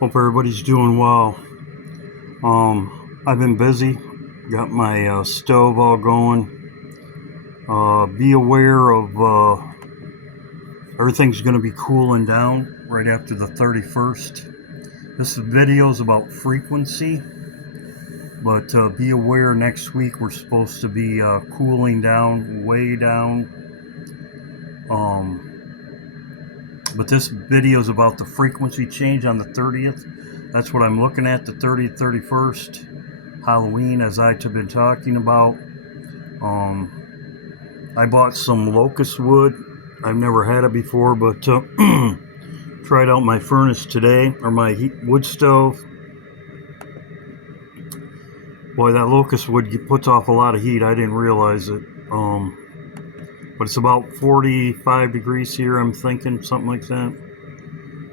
Hope everybody's doing well. I've been busy. Got my stove all going. Be aware of everything's going to be cooling down right after the 31st. This video is about frequency, but be aware next week we're supposed to be cooling down, way down. But this video is about the frequency change on the 30th. That's what I'm looking at, the 30th, 31st. Halloween, as I've been talking about. I bought some locust wood. I've never had it before, but tried out my furnace today, or my wood stove. Boy, that locust wood puts off a lot of heat. I didn't realize it. But it's about 45 degrees here, I'm thinking, something like that.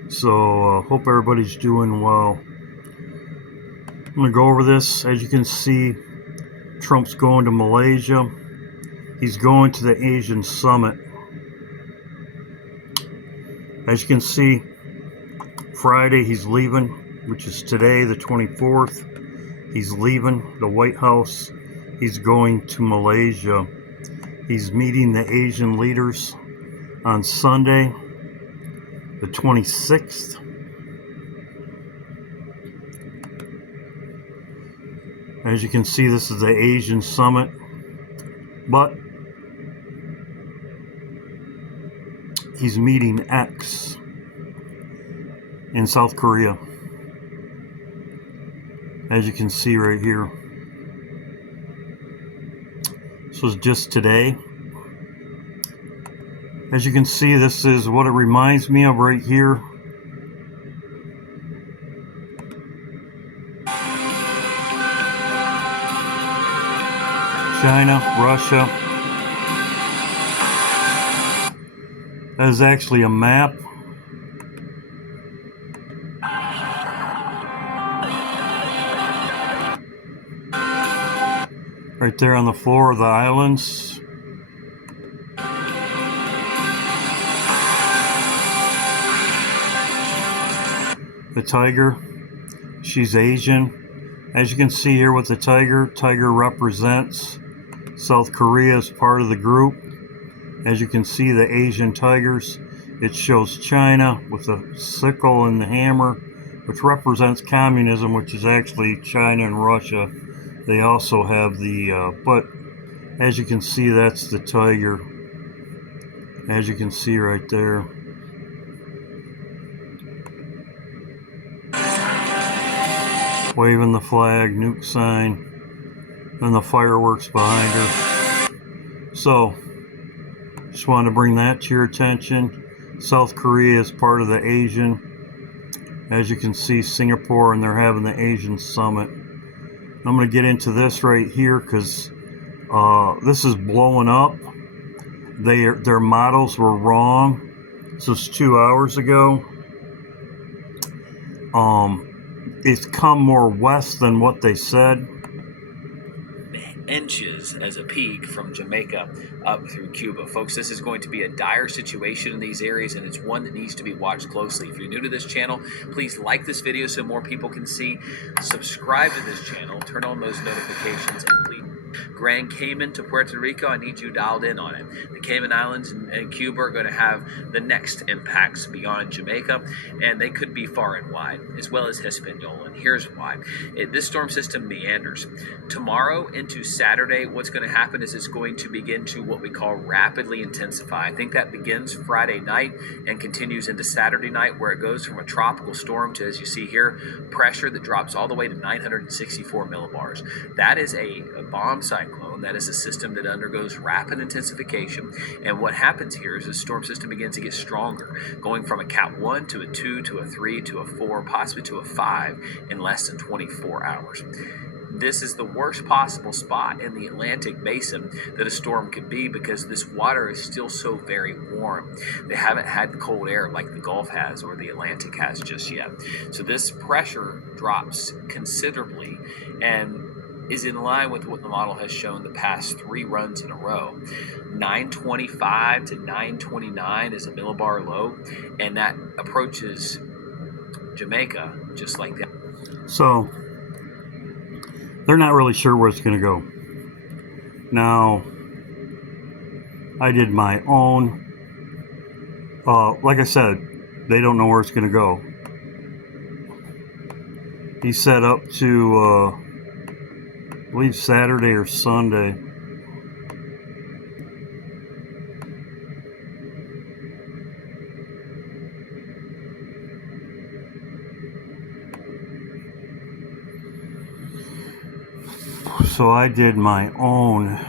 So hope everybody's doing well. I'm going to go over this. As you can see, Trump's going to Malaysia. He's going to the Asian summit. As you can see, Friday he's leaving, which is today, the 24th. He's leaving the White House. He's going to Malaysia. He's meeting the Asian leaders on Sunday, the 26th. As you can see, this is the Asian summit. But he's meeting X in South Korea. As you can see right here. This was just today. As you can see, this is what it reminds me of right here. China, Russia. That is actually a map. Right there on the floor of the islands. The tiger, she's Asian. As you can see here with the tiger, tiger represents South Korea as part of the group. As you can see, the Asian tigers, it shows China with the sickle and the hammer, which represents communism, which is actually China and Russia. They also have the, but as you can see, that's the tiger. As you can see right there. Waving the flag, nuke sign, and the fireworks behind her. So, just wanted to bring that to your attention. South Korea is part of the Asian. As you can see, Singapore, and they're having the Asian summit. I'm going to get into this right here because this is blowing up. Their models were wrong. This was 2 hours ago. It's come more west than what they said. Inches as a peak from Jamaica up through Cuba. Folks, this is going to be a dire situation in these areas, and it's one that needs to be watched closely. If you're new to this channel, please like this video so more people can see. Subscribe to this channel, turn on those notifications, and please. Grand Cayman to Puerto Rico, I need you dialed in on it. The Cayman Islands and Cuba are going to have the next impacts beyond Jamaica, and they could be far and wide, as well as Hispaniola. And here's why. This storm system meanders. Tomorrow into Saturday, what's going to happen is it's going to begin to what we call rapidly intensify. I think that begins Friday night and continues into Saturday night, where it goes from a tropical storm to, as you see here, pressure that drops all the way to 964 millibars. That is a bomb cyclone. That is a system that undergoes rapid intensification, and what happens here is the storm system begins to get stronger, going from a Cat 1 to a 2 to a 3 to a 4, possibly to a 5 in less than 24 hours. This is the worst possible spot in the Atlantic basin that a storm could be, because this water is still so very warm. They haven't had cold air like the Gulf has or the Atlantic has just yet. So this pressure drops considerably and is in line with what the model has shown the past 3 runs in a row. 925 to 929 is a millibar low, and that approaches Jamaica, just like that. So they're not really sure where it's going to go. Now, I did my own. Like I said, they don't know where it's going to go. He set up to, I believe, Saturday or Sunday. So I did my own.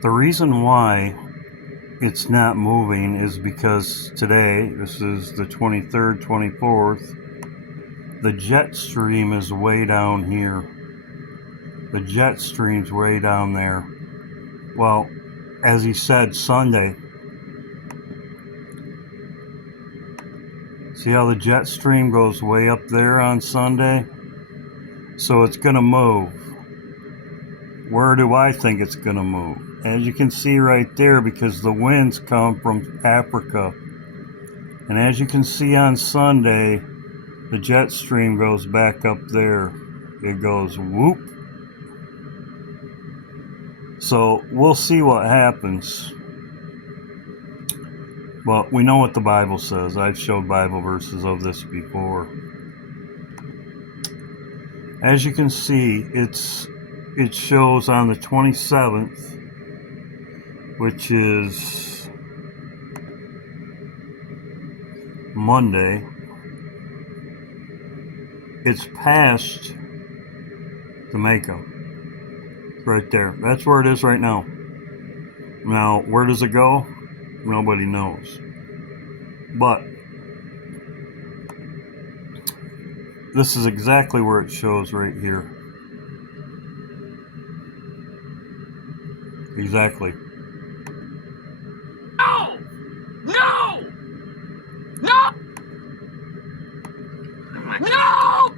The reason why it's not moving is because today, this is the 23rd, 24th, the jet stream is way down here. The jet stream's way down there. Well, as he said, Sunday. See how the jet stream goes way up there on Sunday? So it's going to move. Where do I think it's going to move? As you can see right there, because the winds come from Africa. And as you can see on Sunday, the jet stream goes back up there. It goes whoop. So we'll see what happens. But we know what the Bible says. I've showed Bible verses of this before. As you can see, it shows on the 27th, which is Monday. It's past Jamaica. Right there. That's where it is right now. Now, where does it go? Nobody knows. But this is exactly where it shows right here. Exactly. No! No! No! No!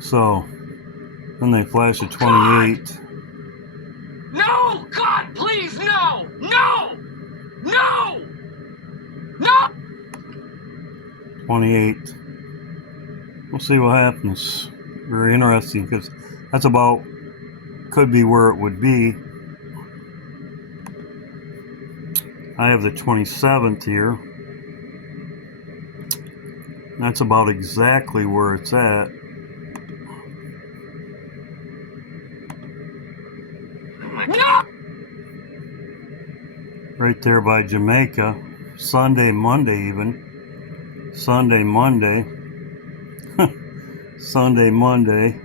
So, then they flash a 28. No! God, please, no! No! No! No! 28. We'll see what happens. Very interesting, because that's about, could be where it would be. I have the 27th here. That's about exactly where it's at. No! Right there by Jamaica. Sunday, Monday even. Sunday, Monday. Sunday, Monday.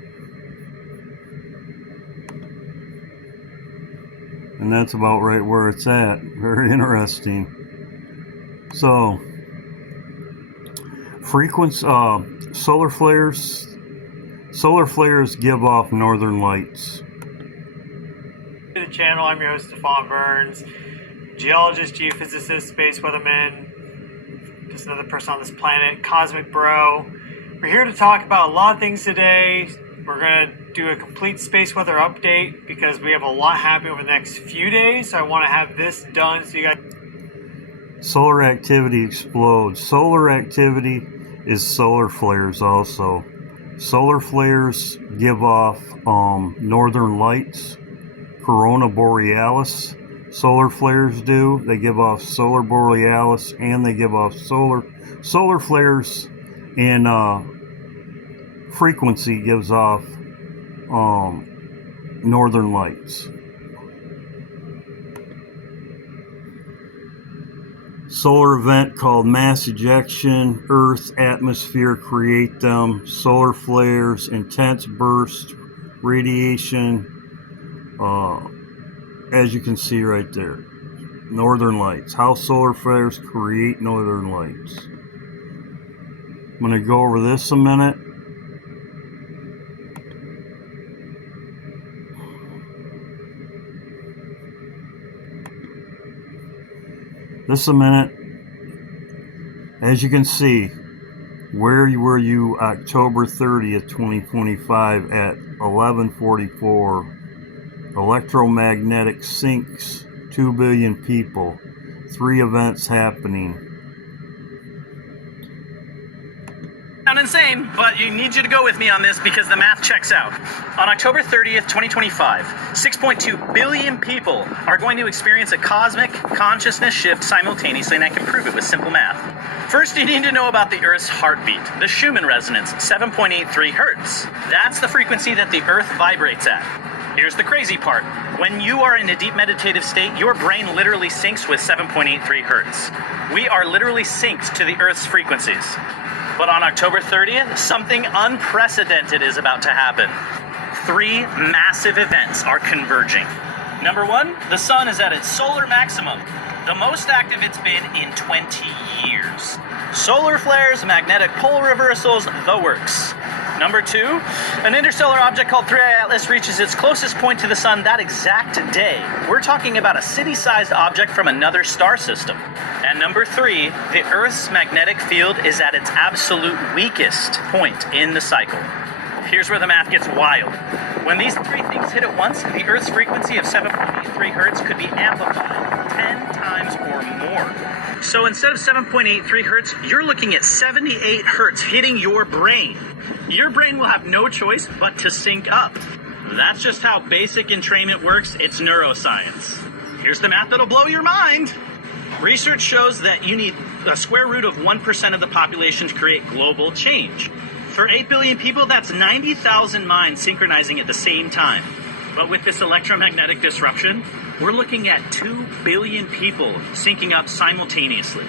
And that's about right where it's at. Very interesting. So, solar flares. Solar flares give off northern lights. To the channel, I'm your host, Stefan Burns, geologist, geophysicist, space weatherman, just another person on this planet, cosmic bro. We're here to talk about a lot of things today. We're going to do a complete space weather update because we have a lot happening over the next few days, so I want to have this done so you guys... Solar activity explodes. Solar activity is solar flares also. Solar flares give off northern lights. Corona borealis. Solar flares do. They give off solar borealis, and they give off solar flares, and frequency gives off northern lights. Solar event called mass ejection. Earth atmosphere create them. Solar flares, intense burst, radiation. As you can see right there, northern lights. How solar flares create northern lights. I'm going to go over this a minute. This a minute. As you can see, where were you October 30th, 2025 at 11:44? Electromagnetic sinks 2 billion people. 3 events happening. Sound insane, but you need you to go with me on this because the math checks out. On October 30th, 2025, 6.2 billion people are going to experience a cosmic consciousness shift simultaneously, and I can prove it with simple math. First, you need to know about the Earth's heartbeat, the Schumann resonance, 7.83 hertz. That's the frequency that the Earth vibrates at. Here's the crazy part. When you are in a deep meditative state, your brain literally syncs with 7.83 hertz. We are literally synced to the Earth's frequencies. But on October 30th, something unprecedented is about to happen. 3 massive events are converging. Number 1, the sun is at its solar maximum, the most active it's been in 20 years. Solar flares, magnetic pole reversals, the works. Number 2, an interstellar object called 3I Atlas reaches its closest point to the sun that exact day. We're talking about a city-sized object from another star system. And number 3, the Earth's magnetic field is at its absolute weakest point in the cycle. Here's where the math gets wild. When these 3 things hit at once, the Earth's frequency of 7.83 hertz could be amplified 10 times or more. So instead of 7.83 hertz, you're looking at 78 hertz hitting your brain. Your brain will have no choice but to sync up. That's just how basic entrainment works. It's neuroscience. Here's the math that'll blow your mind. Research shows that you need a square root of 1% of the population to create global change. For 8 billion people, that's 90,000 minds synchronizing at the same time. But with this electromagnetic disruption, we're looking at 2 billion people syncing up simultaneously.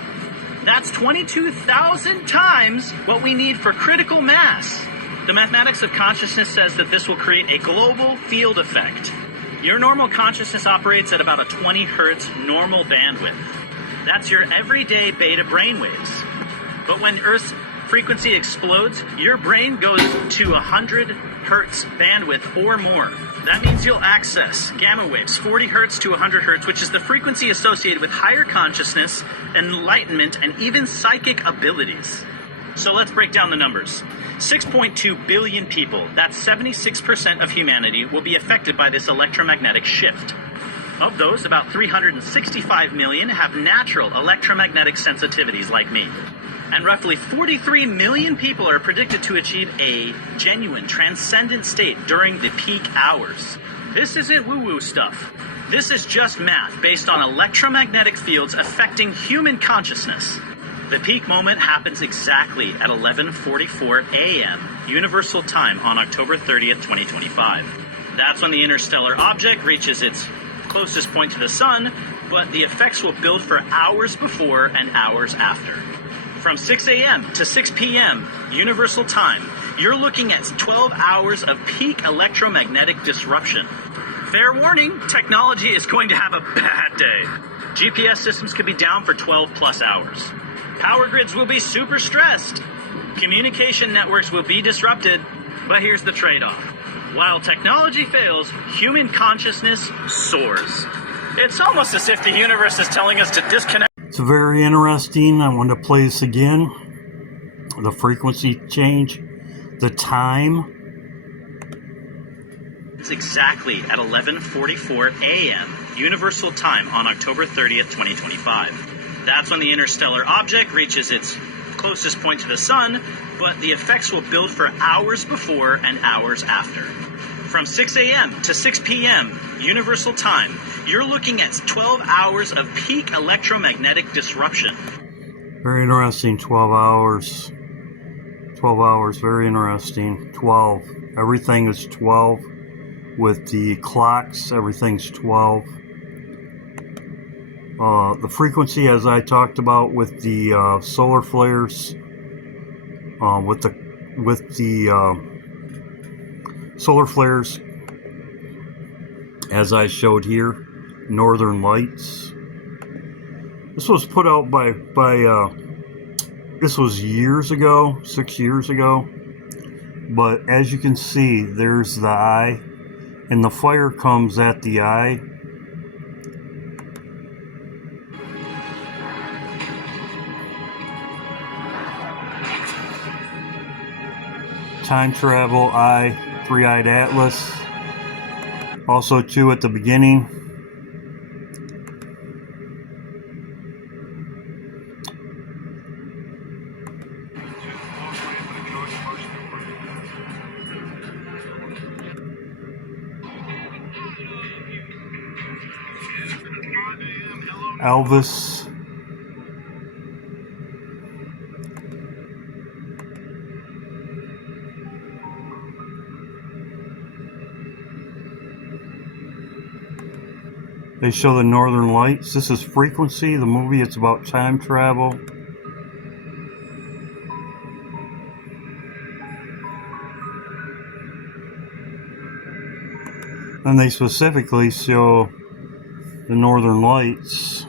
That's 22,000 times what we need for critical mass. The mathematics of consciousness says that this will create a global field effect. Your normal consciousness operates at about a 20 hertz normal bandwidth. That's your everyday beta brainwaves. But when Earth's frequency explodes, your brain goes to 100 hertz bandwidth or more. That means you'll access gamma waves, 40 hertz to 100 hertz, which is the frequency associated with higher consciousness, enlightenment, and even psychic abilities. So let's break down the numbers. 6.2 billion people, that's 76% of humanity, will be affected by this electromagnetic shift. Of those, about 365 million have natural electromagnetic sensitivities like me. And roughly 43 million people are predicted to achieve a genuine transcendent state during the peak hours. This isn't woo-woo stuff. This is just math based on electromagnetic fields affecting human consciousness. The peak moment happens exactly at 11:44 a.m. Universal Time on October 30th, 2025. That's when the interstellar object reaches its closest point to the sun, but the effects will build for hours before and hours after. From 6 a.m. to 6 p.m. Universal Time, you're looking at 12 hours of peak electromagnetic disruption. Fair warning, technology is going to have a bad day. GPS systems could be down for 12 plus hours. Power grids will be super stressed. Communication networks will be disrupted. But here's the trade-off. While technology fails, human consciousness soars. It's almost as if the universe is telling us to disconnect. It's very interesting. I want to play this again. The frequency change, the time. It's exactly at 11:44 a.m. Universal Time on October 30th, 2025. That's when the interstellar object reaches its closest point to the sun, but the effects will build for hours before and hours after. From 6 a.m. to 6 p.m. Universal Time, you're looking at 12 hours of peak electromagnetic disruption. Very interesting. 12 hours. 12 hours. Very interesting. 12. Everything is 12. With the clocks, everything's 12. The frequency, as I talked about with the solar flares, with the solar flares, as I showed here, Northern Lights. This was put out by this was years ago, 6 years ago. But as you can see, there's the eye, and the fire comes at the eye. Time travel, eye, 3-eyed Atlas. Also, too, at the beginning, Elvis. They show the Northern Lights. This is Frequency, the movie. It's about time travel. And they specifically show the Northern Lights.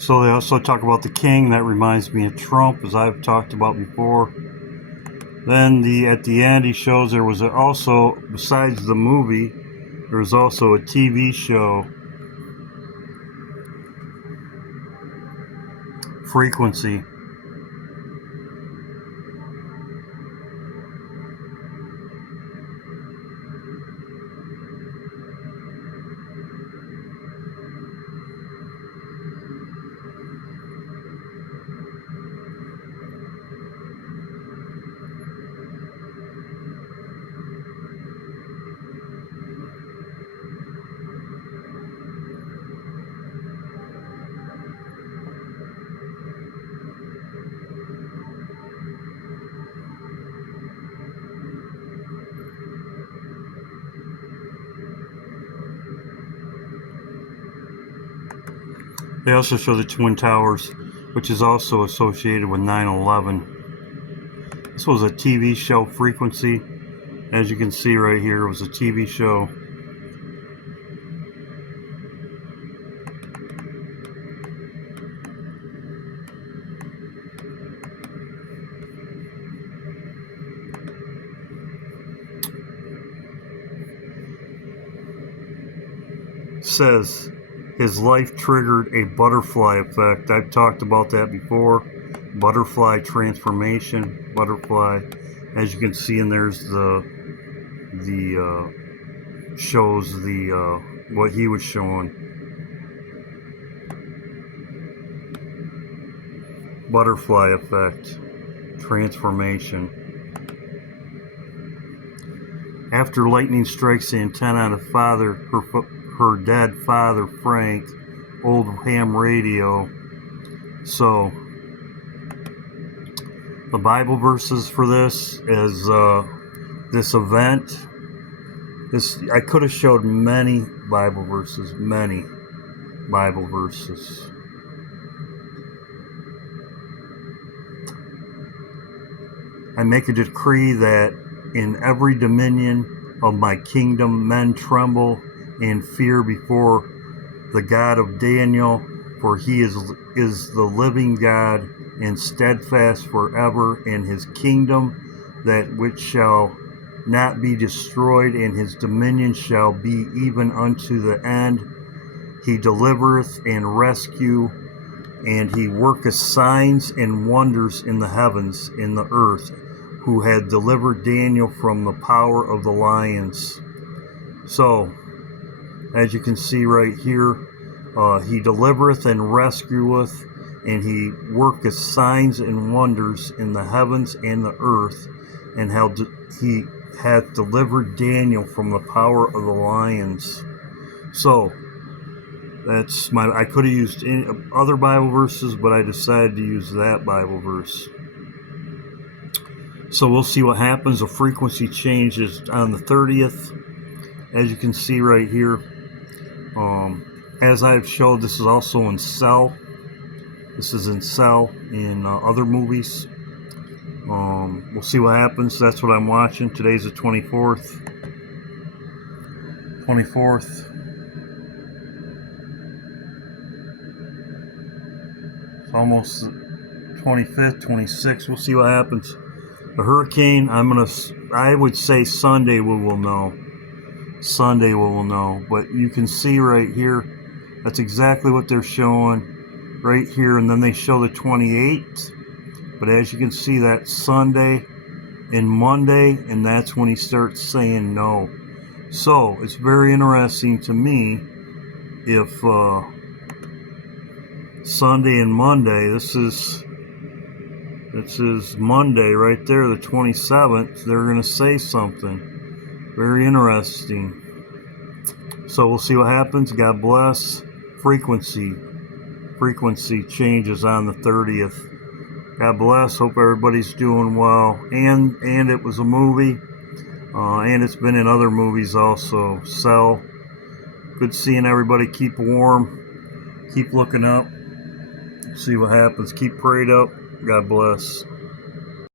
So they also talk about the king. That reminds me of Trump, as I've talked about before. Then at the end, he shows there was also, besides the movie, there was also a TV show, Frequency. They also show the Twin Towers, which is also associated with 9/11. This was a TV show, Frequency. As you can see right here, it was a TV show. Says his life triggered a butterfly effect. I've talked about that before. Butterfly transformation, butterfly. As you can see, and there's shows the what he was showing. Butterfly effect, transformation. After lightning strikes the antenna on her dead father, Frank, old ham radio. So, the Bible verses for this is this event. I could have showed many Bible verses, many Bible verses. I make a decree that in every dominion of my kingdom men tremble and fear before the God of Daniel, for he is the living God and steadfast forever, and his kingdom that which shall not be destroyed, and his dominion shall be even unto the end. He delivereth and rescue, and he worketh signs and wonders in the heavens, in the earth, who had delivered Daniel from the power of the lions. So, as you can see right here, he delivereth and rescueth, and he worketh signs and wonders in the heavens and the earth, and he hath delivered Daniel from the power of the lions. So, that's I could have used other Bible verses, but I decided to use that Bible verse. So we'll see what happens. The frequency changes on the 30th. As you can see right here. As I've showed, this is also in Cell. This is in Cell in other movies. We'll see what happens. That's what I'm watching. Today's the 24th. 24th. It's almost 25th, 26th. We'll see what happens. The hurricane, I would say Sunday we will know. Sunday we will know. But you can see right here, that's exactly what they're showing right here. And then they show the 28th. But as you can see, that's Sunday and Monday, and that's when he starts saying no. So it's very interesting to me if Sunday and Monday, this is Monday right there, the 27th, they're going to say something very interesting. So we'll see what happens. God bless. Frequency changes on the 30th. God bless. Hope everybody's doing well. And it was a movie. And it's been in other movies also. So, good seeing everybody. Keep warm. Keep looking up. See what happens. Keep prayed up. God bless.